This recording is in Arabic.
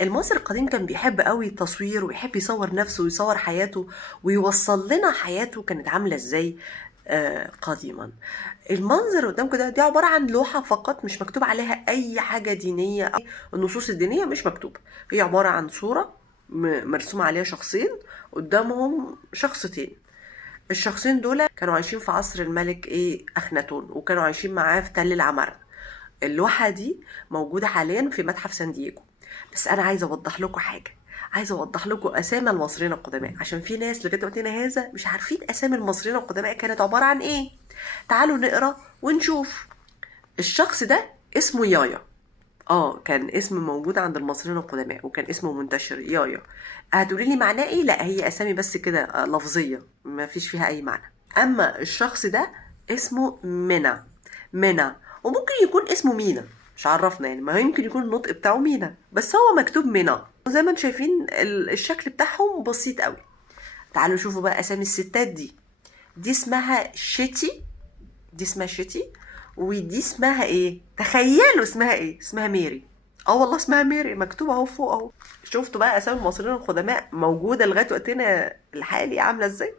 المصري القديم كان بيحب قوي التصوير ويحب يصور نفسه ويصور حياته ويوصل لنا حياته كانت عاملة ازاي قديما. المنظر قدامكم ده دي عبارة عن لوحة فقط، مش مكتوب عليها أي حاجة دينية أو النصوص الدينية مش مكتوبة. هي عبارة عن صورة مرسوم عليها شخصين قدامهم شخصتين. الشخصين دول كانوا عايشين في عصر الملك أخناتون، وكانوا عايشين معاه في تل العمارنة. اللوحة دي موجودة حاليا في متحف سان دييغو. بس أنا عايزة أوضح لكم حاجة، عايزة أوضح لكم أسامي المصريين القدماء، عشان في ناس لغاية وقتنا هذا مش عارفين أسامي المصريين القدماء كانت عبارة عن إيه. تعالوا نقرأ ونشوف. الشخص ده اسمه يايا. كان اسم موجود عند المصريين القدماء وكان اسمه منتشر يايا. هتقولي لي معناه ايه؟ لا، هي اسامي بس كده لفظيه ما فيش فيها اي معنى. اما الشخص ده اسمه منا. وممكن يكون اسمه مينا، مش عرفنا يعني، ما يمكن يكون النطق بتاعه مينا بس هو مكتوب منا. زي ما انتم شايفين الشكل بتاعهم بسيط قوي. تعالوا شوفوا بقى اسامي الستات دي اسمها شتي. دي اسمها شتي. ودي اسمها ايه؟ تخيلوا اسمها ايه؟ اسمها ميري. والله اسمها ميري، مكتوبه اهو فوق اهو. شفتوا بقى اسامي المصريين القدماء موجوده لغايه وقتنا الحالي عامله ازاي؟